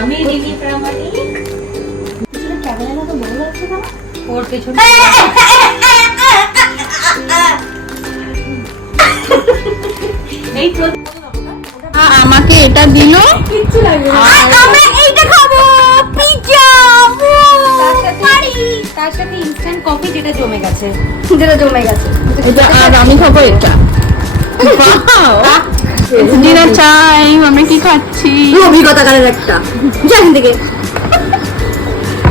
আমি দিদি প্রামাণিক। ক্যামেরা না তো বড় লাগছে না ওর পেছনে। এই আমাকে এটা দিল, কিচ্ছু লাগবে না। আমি এইটা খাবো পিজ্জা। তার সাথে ইনস্ট্যান্ট কফি যেটা জমে গেছে। এটা আর আমি খাবো এটা। Dinner time. আমরা কি খাচ্ছি? অভিজ্ঞতাকারের একটা জানি থেকে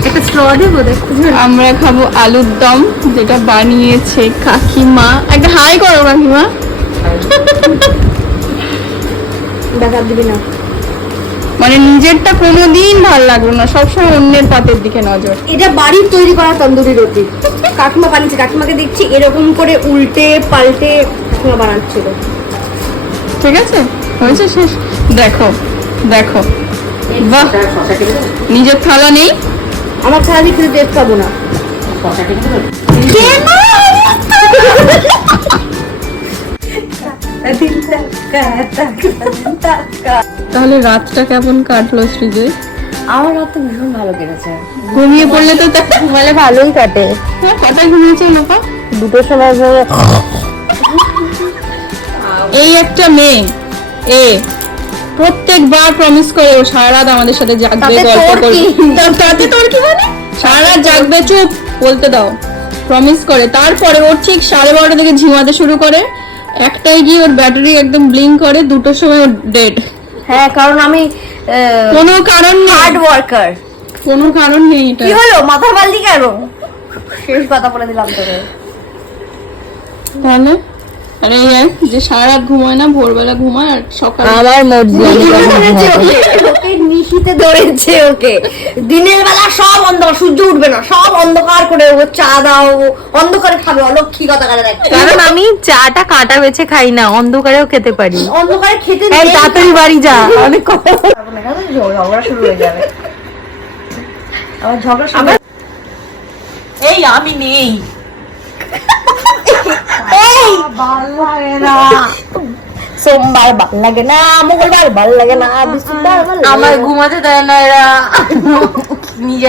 একটা স্ট্র দেবো দেখো। আমরা খাবো আলুর দম, যেটা বানিয়েছে কাকিমা। একটা হাই করো কাকিমা। দেখা দিবি না, মানে নিজেরটা কোনোদিন ভাল লাগলো না, সবসময় অন্যের পাতের দিকে নজর। এটা বাড়ির তৈরি করা তন্দুরি রুটি কাকিমা বানিয়েছে। কাকিমাকে দেখছি এরকম করে উল্টে পাল্টে কাকিমা বানাচ্ছিল। ঠিক আছে, হয়েছে শেষ। দেখো দেখো, বাহ, নিজের থালা নেই। আমার ছাড়া আমি কিন্তু টেস্ট পাবো না। তাহলে রাতটা কেমন কাটলো সৃজয়? আমার রাত তো ভীষণ ভালো কেটেছে। ঘুমিয়ে পড়লে তো ঘুমালে ভালোই কাটে। কটায় ঘুমিয়েছে লোপা? 2টোর সময় এই একটা মেয়ে, প্রত্যেকবার প্রমিস করে ও সারা রাত আমাদের সাথে জাগবে, তাতে গল্প তোর করবে। কি? তাতে তোর কি মানে? সারা রাত জাগবে, চুপ বলতে দাও। প্রমিস করে, তারপরে ওর ঠিক 12:30 থেকে ঝিমাতে শুরু করে। একটাই গিয়ে ওর ব্যাটারি একদম ব্লিঙ্ক করে, 2টোর সময় ওর ডেড। হ্যাঁ, কারণ আমি কোনো কারণ নেই, হার্ড ওয়ার্কার। কোনো কারণ নেই এটা। কি হলো মাথা বালতি কেন? শেষ কথা বলে দিলাম তোকে। তাহলে আরে যে সারা রাত ঘুমায় না, ভোরবেলা ঘুমায় আর সকালে আমার মর্জি। ওকে নিশিতে ধরেছে ওকে। দিনের বেলা সব অন্ধকার, সূর্য উঠবে না, সব অন্ধকার করে ও চা দাও, অন্ধকারে খাবে। অলক্ষী কথা কারে রাখছে। কারণ আমি চাটা কাটা বেছে খাই না, অন্ধকারেও খেতে পারি। অন্ধকারে খেতে এই তাড়াতাড়ি বাড়ি যা, অনেক কথা। ঝগড়া শুরু হয়ে যাবে। আমার ঝগড়া শুরু। এই আমি নেই। সোমবার ভাল লাগে না, মঙ্গলবার ভাল লাগে না, বৃহস্পতিবার ভাল লাগে না। আমার ঘুমাতে দেয় না এরা। নিজের